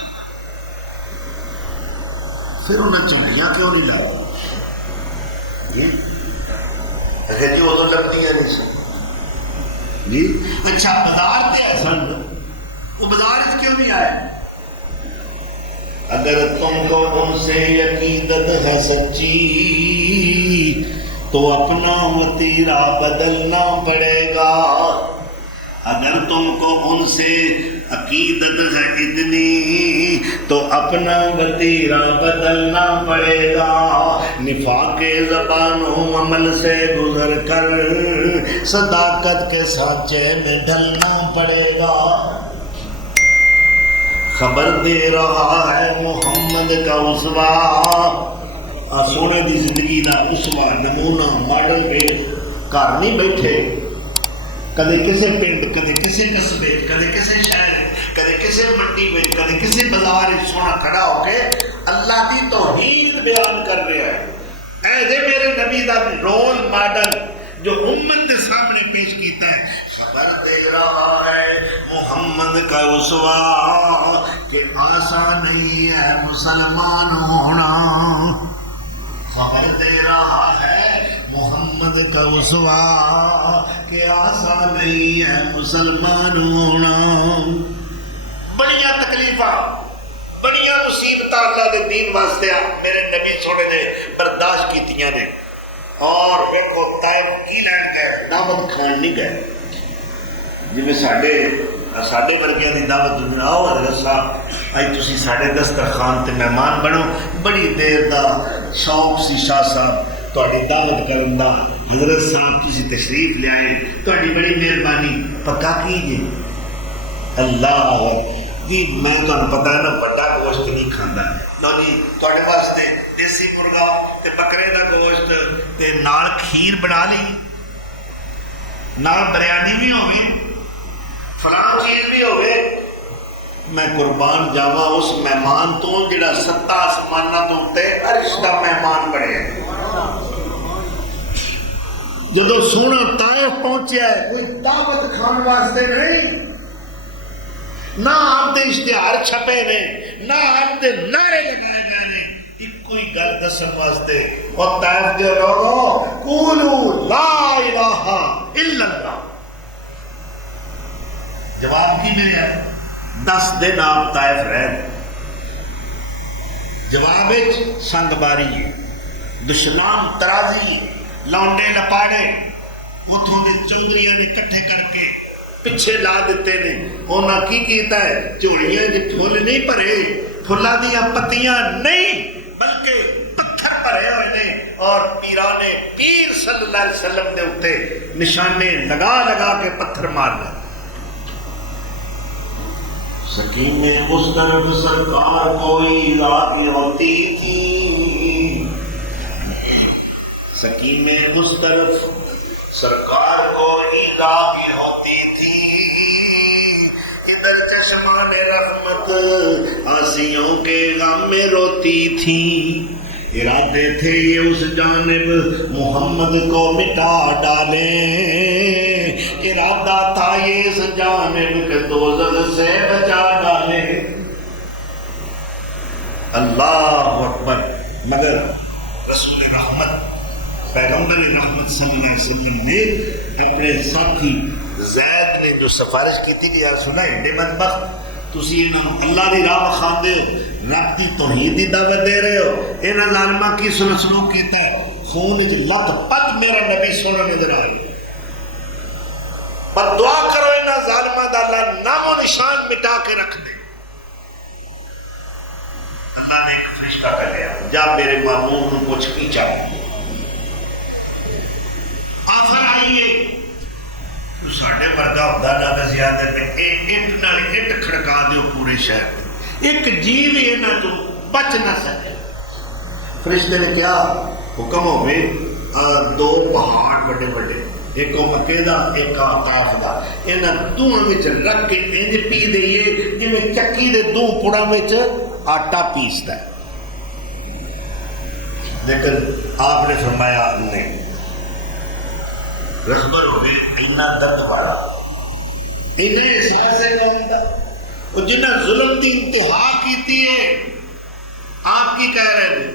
پھر انہیں چڑھیاں کیوں نہیں لاؤ جی وہ تو لگتی ہے نہیں جی. اچھا بازار تے ایسا وہ بازار کیوں نہیں آئے؟ اگر تم کو ان سے عقیدت ہے سچی تو اپنا وتیرہ بدلنا پڑے گا. اگر تم کو ان سے عقیدت ہے اتنی تو اپنا وتیرہ بدلنا پڑے گا. نفاق زبان و عمل سے گزر کر صداقت کے سانچے میں ڈھلنا پڑے گا. خبر دے رہا ہے محمد کا اسوہ. سونے دی زندگی دا اسوہ نمونہ ماڈل پہ گھر نہیں بیٹھے کدے کسے پنڈ کدے کسے قصبے کدے کسے شہر کدے کسے منڈی میں کدے کسے بازار سونا کھڑا ہو کے اللہ دی توحید بیان کر رہا ہے. اے دے میرے نبی دا رول ماڈل جو امت کے سامنے پیش کیتا ہے. خبر دے رہا ہے محمد کا اسوہ کہ آسان نہیں ہے مسلمان ہونا. خبر دے رہا ہے محمد کا اسوہ کہ آسان نہیں ہے مسلمان ہونا. بڑیاں تکلیفاں بڑیاں مصیبتاں اللہ دے دین واسطے میرے نبی سونے نے برداشت کیتیاں نے. اور دیکھو طائف کی لین گئے دعوت کھان نہیں گئے. جی ساڈے ورگیاں دی دعوت آؤ حضرت صاحب اج تسی ساڈے دسترخوان تے مہمان بنو. بڑی دیر دا شوق سی شاہ صاحب تہاڈی دعوت کرن دا. حضرت صاحب تسی تشریف لے آئے تہاڈی بڑی مہربانی. پکا کیجیے اللہ جی میں تمہیں پتا ہے نا بڑا گوشت نہیں کھانا. لو جی تہاڈے واسطے دیسی مرغا تے بکرے دا گوشت تے نال کھیر بنا لی نال بریانی بھی ہوگی فلاں چیز بھی ہوگی. میں قربان جاواں اس مہمان تو جڑا 7 آسماناں تو تے عرش دا مہمان بنے. جدو سونا طائف پہنچیا ہے کوئی دعوت کھان واسطے نہیں نہ آپ دے اشتہار چھپے نے نہ آپ دے نعرے لگائے گئے نے. ایک کوئی گل دسن واسطے اور طائف دے لوگو قولوا لا الہ الا اللہ. جواب کی میرے 10 دن آپ طائف رہے جواب سنگ باری دشمن ترازی لونڈے لپاڑے اتوں کے چودھریوں نے کٹھے کر کے پیچھے لا دیتے نے. انہاں کی کیتا ہے جھوڑیاں پھول نہیں بھرے, پھلاں دیاں پتیاں نہیں بلکہ پتھر بھرے ہوئے نے, اور پیران پیر صلی اللہ علیہ وسلم دے اوتے نشانے لگا لگا کے پتھر مارنا. سکین اس طرف سرکار کوئی رات ہوتی تھی, سکین اس طرف سرکار کو عیداں بھی ہوتی تھی, ادھر چشمان رحمت آسیوں کے غم میں روتی تھی. ارادے تھے اس جانب محمد کو مٹا ڈالیں, ارادہ تھا یہ اس جانب کے دوزخ سے بچا ڈالیں. اللہ اکبر. مگر رسول رحمت پیغمبر رحمت صلی اللہ علیہ وسلم نے اپنے ساتھی زید نے جو سفارش کی تھی کہ یار سنا ایڈے بدبخت تسی انہاں اللہ دی راہ کھاندے ہو, رب دی توحید دی دعوت دے رہے ہو, انہاں ظالماں کی سلوک کیتا ہے, خون وچ لت پت میرا نبی سونا نظر آئے, پر دعا کرو انہاں ظالماں دا اللہ نام و نشان مٹا کے رکھ دے. اللہ نے ایک فرشتہ کر لیا, جا میرے مامون کو پوچھ کی چاہیے آفر آئیے تو ساڑھے ورگا ہوتا نہ زیادہ میں اٹ نال اٹ کھڑکا دیو پورے شہر میں, ایک جیو ہی نہ تو بچ نہ سکے. فرشتے نے کیا حکم ہوئے, دو پہاڑ بڑے بڑے, ایک مکے دا ایک طائف دا, انہاں دوواں وچ رکھ کے انج پی دئیے جویں چکی دے دو پڑاں وچ آٹا پیستا ہے. لیکن آپ نے فرمایا نہیں, رخبر ہو گئے اینا درد والا انہیں احساس ہے کون دا وہ جنہیں ظلم کی انتہا کیتی ہے. آپ کی کہہ رہے ہیں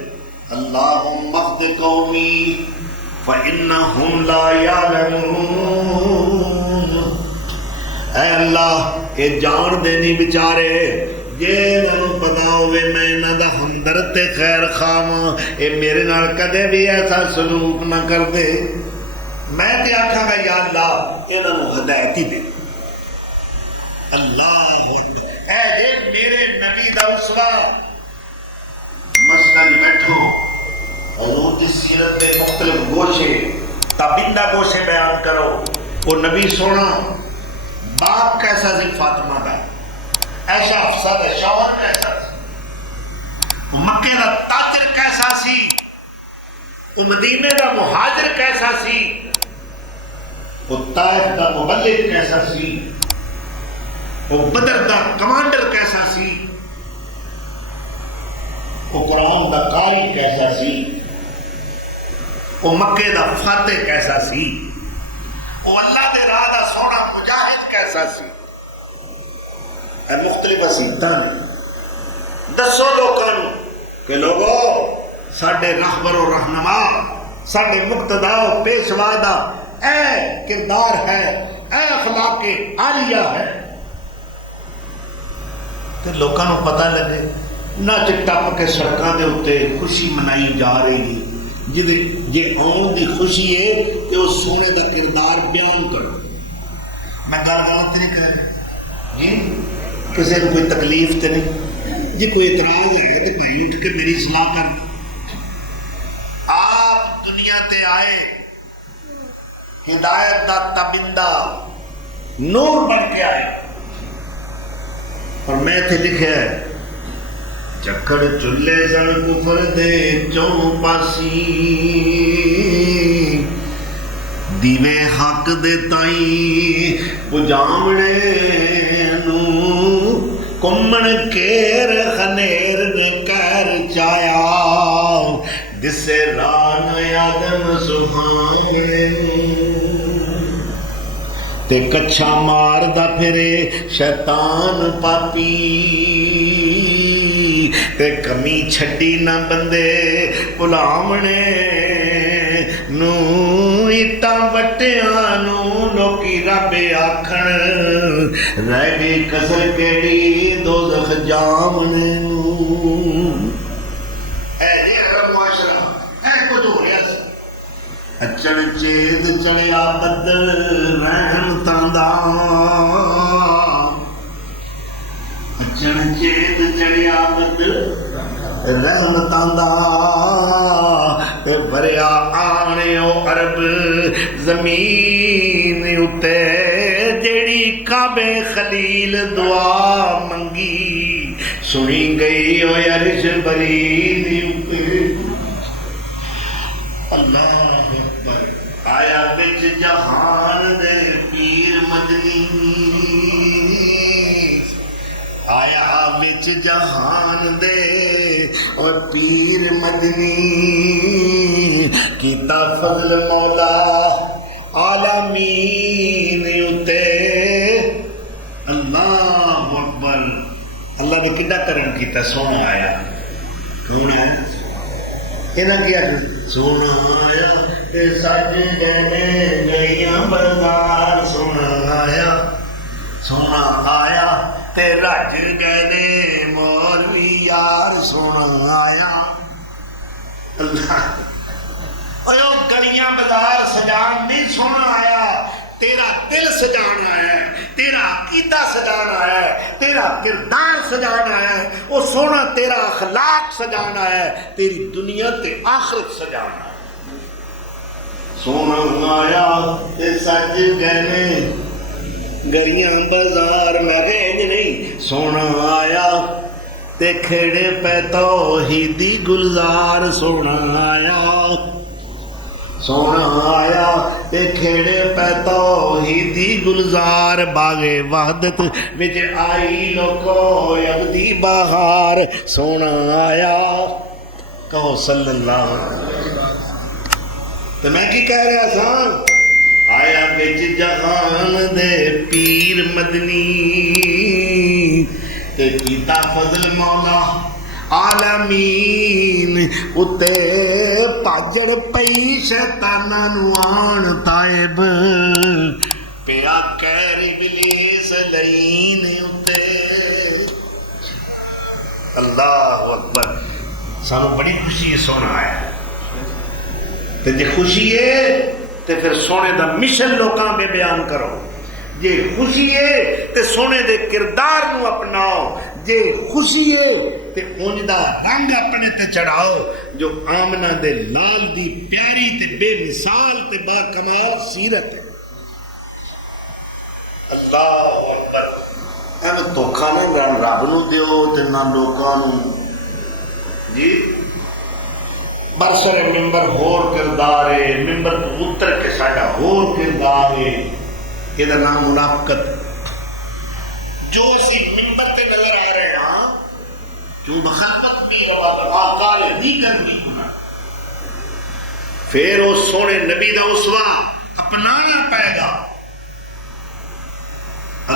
اللہم اخذ قومی فإنہم لا یعلمون, اے اللہ یہ جان دینی بچارے جے انہوں پتا ہوئے میں انہوں دا ہمدرد تے خیر خواہ, اے میرے نال کدے بھی ایسا سلوک نہ کر دے. میں تے آکھاں گا یا اللہ انہوں ہدایت ہی دے. اللہ اے دیکھ میرے نبی دا اسوہ مسئلہ بیٹھو حضور کی سیرت میں مختلف گوشے تابندہ گوشے بیان کرو. وہ نبی سونا باپ کیسا سی فاطمہ دا, ایشا حفصہ دا شوہر کیسا سی, مکے دا تاجر کیسا سی, مدینے دا مہاجر کیسا سی, وہ طائف دا مبلغ کیسا سی, وہ بدر دا کمانڈر کیسا سی, وہ قرآن دا قاری کیسا سی, وہ مکے دا فاتح کیسا سی, وہ اللہ دے راہ دا سونا مجاہد کیسا سی. مختلف حسیبتاں دسو لوگوں کہ لوگوں ساڈے رہبر و رہنما ساڈے مقتدا و پیشوا دا اے کردار ہے, اے اخلاق عالیہ ہے, کہ لوگوں کو پتہ لگے. نچ ٹپ کے سڑکاں دے اوتے خوشی منائی جا رہی جے آن دی خوشی ہے کہ وہ سونے دا کردار بیان کرو. میں گل غلط نہیں کہہ رہا جی, کسی کو کوئی تکلیف تے نہیں جی, کوئی اعتراض ہے تو بھائی اٹھ کے میری اصلاح کر. آپ دنیا تے آئے ہدایت دا تابندہ نور بن کے آئے, اور میں تے لکھا ہے چکڑ چلے سن کفر دے چوں پاسی, دیوے حق دے تائی بجامنے نو, کمن کیر خنیر نے کر چایا, جسے ران آدم سبحانے تے کچھا مار دا پھرے شیطان پاپی, تے کمی چھڈی نہ بندے غلامنے نو, اٹاں وٹیاں نو لوکی رب آکھن رہ گئی کسر کیڑی دوزخ جامنے نو. اچن چید چڑیا بدل رحمتاں دا اچن چید چڑیا بدل رحمتاں دا تے بھریا آنے او عرب زمین اتے جیڑی کعبے خلیل دعا منگی سنی گئی او عرش بری دی اتے اللہ اکبر آیا بچ جہان دے پیر مدنی آیا بچ جہان دے اور پیر مدنی کیتا فضل مولا عالمین اتے اللہ اکبر اللہ نے کڈا کرم کیتا سونا آیا کون ہے انہاں کیا سونا آیا تے سج گئے گئیاں بازار سونا آیا تے رج گئے مولوی یار سونا آیا اللہ اوہ گلیاں بازار سجان نہیں سونا آیا تیرا دل سجان آیا ہے تیرا عقیدہ سجان آیا ہے تیرا کردار سجان آیا ہے وہ سونا تیرا اخلاق سجان آیا ہے تیری دنیا تے آخرت سجان آیا سونا آیا تے سج گئے گریاں بازار لگے نہیں سونا آیا تے کھڑے پہ توحیدی گلزار سونا آیا تے کھڑے پہ توحیدی گلزار باغ وحدت وچ آئی لوکو ابدی بہار سونا آیا کہو صلی اللہ علیہ وسلم تو میں کی کہہ رہا تھا آیا بچ جہان دے پیر مدنی تے کیتا فضل مولا عالمین اتے پاجڑ پئی شیطاناں نو آن تائب پیا کہر ابلیس لعین اتے اللہ اکبر سانو بڑی خوشی ہے سونا آیا تے جے خوشی ہے تے پھر سونے دا مشن لوکاں میں بیان کرو جے خوشی ہے تے سونے دے کردار نو اپناؤ جے خوشی ہے تے اونج دا رنگ اپنے تے چڑھاؤ جو آمنہ دے لال دی پیاری تے بے مثال تے با کمال سیرت ہے اللہ اکبر ایم دھوکھا نہ رب نو دیو تے نہ لوکاں نو جی برسر ممبر ہور کردار ہے ممبر تو اتر کے ساڑھا ہور کردار ہے یہ دا نام منافقت جو اسی ممبر تے نظر آ رہے ہیں جو مخالفت بھی واقعال نہیں کر بھی گنا پھر وہ سونے نبی دا اسوہ اپنانا پائے گا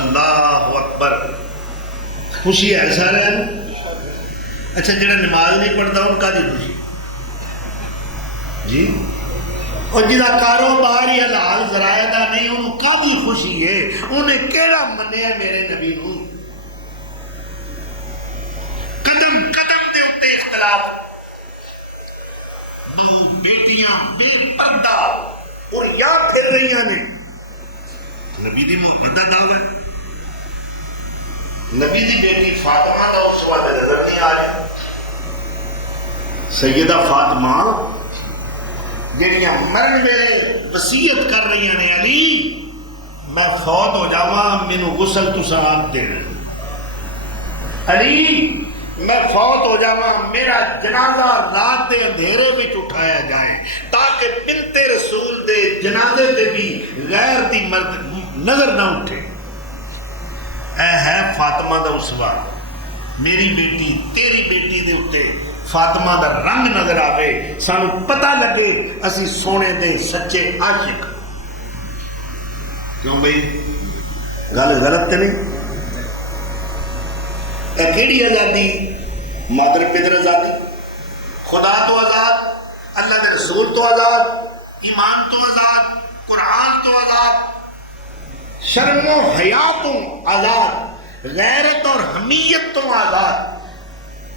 اللہ اکبر خوشی ایسا رہا اچھا جڑا نماز نہیں پڑھتا ان کا دی خوشی جی اور جدا کاروبار یا لال ذرائع دا نہیں انہوں قابل خوشی ہے انہیں کیڑا منیا میرے نبی نو قدم قدم دے اتے اختلاف بیٹیاں بے پردہ اور یا پھر رہی نے نبی دی محبت دا دعوی نبی دی بیٹی فاطمہ دا اس وقت نظر نہیں آ رہی سیدہ فاطمہ جنیاں مرن میں وصیت کر رہی ہیں علی میں فوت ہو جاواں مینو غسل تساں آپ دے علی میں فوت ہو جاواں میرا جنازہ رات دے اندھیرے وچ اٹھایا جائے تاکہ بنت رسول دے جنازے تے بھی غیر دی مرد نظر نہ اٹھے اے ہے فاطمہ دا اسوہ میری بیٹی تیری بیٹی دے اٹھے فاطمہ دا رنگ نظر آوے سانو پتہ لگے اسی سونے دے سچے عاشق کیوں بھئی گل غلط تے نہیں اے کیڑی آزادی مادر پدر آزادی خدا تو آزاد اللہ دے رسول تو آزاد ایمان تو آزاد قرآن تو آزاد شرم و حیا تو آزاد غیرت اور حمیت تو آزاد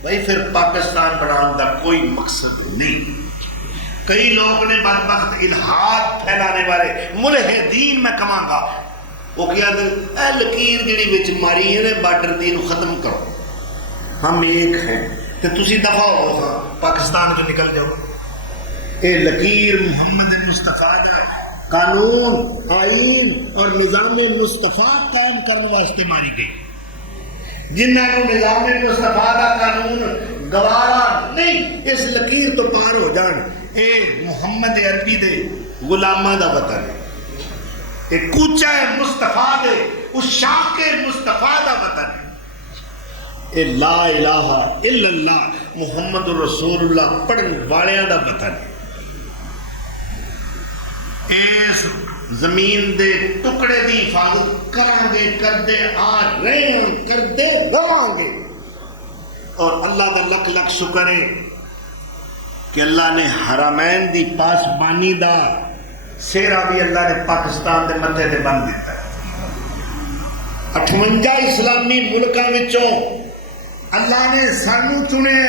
بھائی پھر پاکستان بنانے کا کوئی مقصد نہیں کئی لوگ نے بدبخت الہاد پھیلانے والے ملحدین میں کہاں گا، وہ کیا اے لکیر جڑی وچ ماری ہے بارڈر دی ختم کرو، ہم ایک ہیں تے تسی دفع ہو ہاں پاکستان جو نکل جاؤ۔ اے لکیر محمد مصطفیٰ دا قانون آئین اور نظام مصطفیٰ قائم کرنے واسطے ماری گئی، جنہاں کو نظام مصطفیٰ دا قانون گوارا نہیں اس لکیر تو پار ہو جان۔ اے محمد عربی دے غلامہ دا وطن ہے، اے کوچہ مصطفیٰ دے اس شاق مصطفیٰ دا وطن ہے، اے لا الہ الا اللہ محمد رسول اللہ پڑھن والیاں دا وطن ہے۔ اس زمین دے ٹکڑے دی حفاظت کریں گے، کردے آ رہے ہیں، کردے رہاں گے، اور اللہ دا لکھ لکھ شکر ہے کہ اللہ نے حرمین دی پاسبانی دا سیرا بھی اللہ نے پاکستان دے متھے تے بن دیتا ہے۔ 58 اسلامی ملکاں وچوں اللہ نے سانو چنے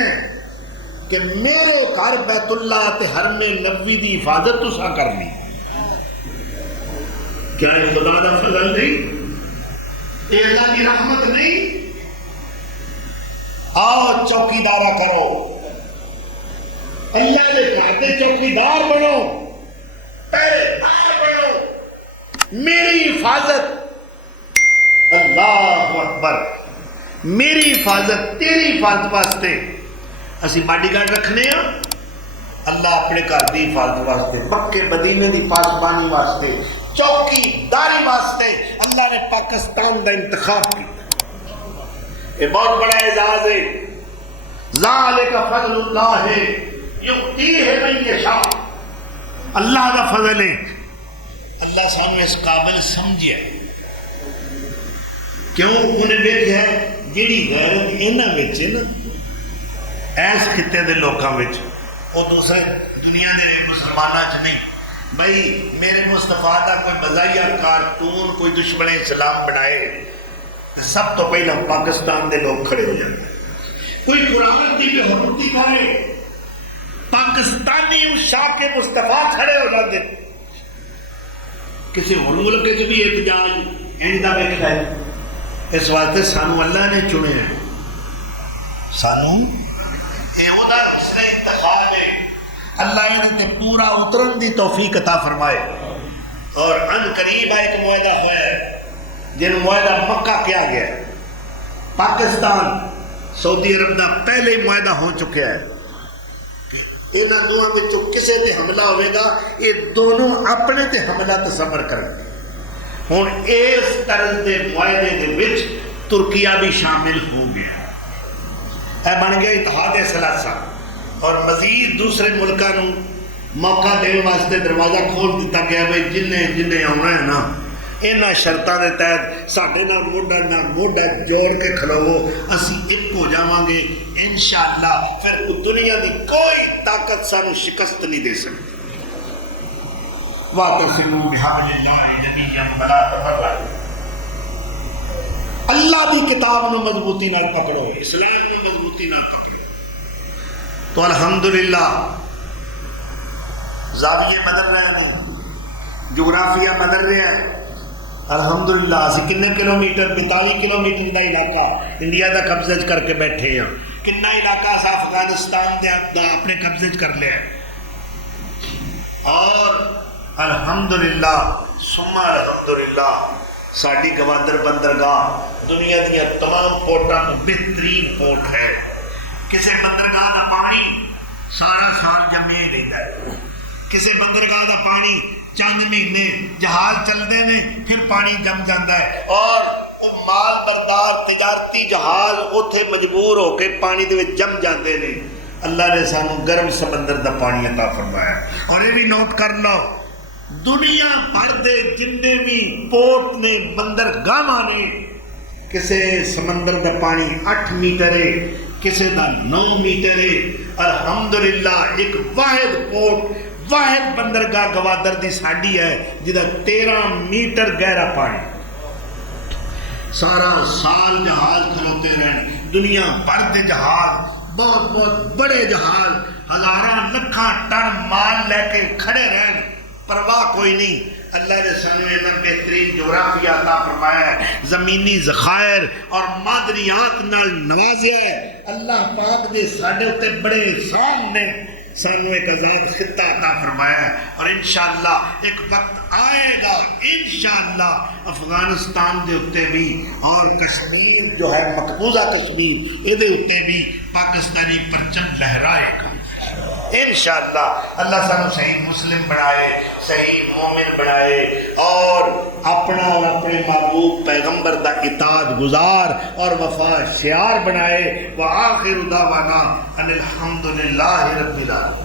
کہ میرے گھر بیت اللہ تے حرم نبوی دی حفاظت تساں کرنی۔ کیا یہ خدا دا فضل نہیں؟ یہ اللہ کی رحمت نہیں؟ آؤ چوکیدارہ کرو، اللہ کے گھر دے چوکیدار بنو، پہرے دار بنو، میری حفاظت، اللہ اکبر، میری حفاظت تیری حفاظت واسطے اسی باڈی گارڈ رکھنے ہیں، اللہ اپنے گھر دی حفاظت واسطے، مکے مدینے دی پاسبانی واسطے، چوکی داری واسطے اللہ نے پاکستان دا انتخاب کیا۔ یہ بہت بڑا اعزاز ہے۔ ذالک فضل اللہ یؤتیہ من یشاء، اللہ کا فضل ہے، اللہ سانو اس قابل سمجھے، کیوں انہیں دیکھا ہے جیڑی غیرت انہاں وچ ہے نا ایس خطے دے لوکاں وچ، وہ دوسرے دنیا دے مسلماناں چ نہیں۔ بھائی میرے مصطفیٰ دا کوئی مزاحیہ کارٹون کوئی دشمن اسلام بنائے تو سب تو پہلے پاکستان دے لوگ کھڑے ہو جاتے، کوئی قرآن دی بے حرمتی کرے پاکستانی اشاق مصطفیٰ کھڑے ہو جاتے۔ کسی اور ملک کے بھی احتجاج ایندا ویکھدا ہے، اس واسطے سانو اللہ نے چنے ہیں، سانو اے او دا حسن انتخاب ہے، اللہ نے پورا اترن دی توفیق عطا فرمائے۔ اور ان قریب ایک معاہدہ ہوا ہے جن معاہدہ مکہ کیا گیا، پاکستان سعودی عرب دا پہلے معاہدہ ہو چکا ہے کہ انہاں دونوں وچوں کسے تے حملہ ہوئے گا، یہ دونوں اپنے تے حملہ تصور کریں گے۔ ہن اس طرز دے معاہدے دے وچ ترکیہ بھی شامل ہو گیا، اے بن گیا اتحاد ثلاثہ، اور مزید دوسرے ملکاں نوں موقع دینے واسطے دروازہ کھول دیتا گیا بھائی جنہیں آنا ہے نا انہاں شرطاں دے تحت ساڈے نال موڈا جوڑ کے کھلوو، اسی ایک ہو جاواں گے انشاءاللہ، پھر دنیا دی کوئی طاقت سانو شکست نہیں دے سکتی۔ واعتصموا بحبل اللہ جمیعا ولا تفرقوا، اللہ دی کتاب نو مضبوطی نال پکڑو، اسلام نو مضبوطی نال پکڑو۔ تو الحمدللہ زاویے بدل رہے ہیں، جغرافیہ بدل رہا ہے، الحمدللہ اسی کنے کلومیٹر 42 کلومیٹر دا علاقہ انڈیا دا قبضہ کر کے بیٹھے ہیں، کنا علاقہ اس افغانستان دا اپنے قبضے کر لیا ہے، اور الحمدللہ ثم الحمدللہ ساڈی گوادر بندرگاہ دنیا دیا تمام پورٹاں بہترین پورٹ ہے۔ کسی بندرگاہ دا پانی سارا سال جمے رہتا ہے، کسی بندرگاہ دا پانی چند مہینے جہاز چلتے ہیں پھر پانی جم جاتا ہے، اور وہ مال بردار تجارتی جہاز اتنے مجبور ہو کے پانی دے وچ جم جاتے ہیں۔ اللہ نے سانو گرم سمندر دا پانی عطا فرمایا، اور یہ بھی نوٹ کر لو دنیا بھر دے جتنے بھی پورٹ نے بندرگاہ نے کسی سمندر دا پانی 8 میٹر ہے، کسی دا 9 میٹر ہے، الحمدللہ ایک واحد پورٹ واحد بندرگاہ گوادر دی ساڈی ہے جہاں 13 میٹر گہرا پانی، سارا سال جہاز کھلوتے رہن، دنیا بھر دے جہاز بہت بہت بڑے جہاز ہزاراں لکھاں ٹن مال لے کے کھڑے رہن، پرواہ کوئی نہیں۔ اللہ نے سانو اینا بہترین جغرافیہ عطا فرمایا ہے، زمینی ذخائر اور معدنیات نال نوازیا ہے۔ اللہ پاک دے ساڈے اتے بڑے احسان نے سانو ایک آزاد خطہ عطا فرمایا ہے، اور انشاءاللہ ایک وقت آئے گا انشاءاللہ افغانستان دے اتے بھی اور کشمیر جو ہے مقبوضہ کشمیر یہ دے اتے بھی پاکستانی پرچم لہرائے گا انشاءاللہ۔ اللہ سانو صحیح مسلم بنائے، صحیح مومن بنائے، اور اپنا اور اپنے محبوب پیغمبر دا اطاعت گزار اور وفا شعار بنائے۔ وآخر دعوانا ان الحمدللہ رب العالمین۔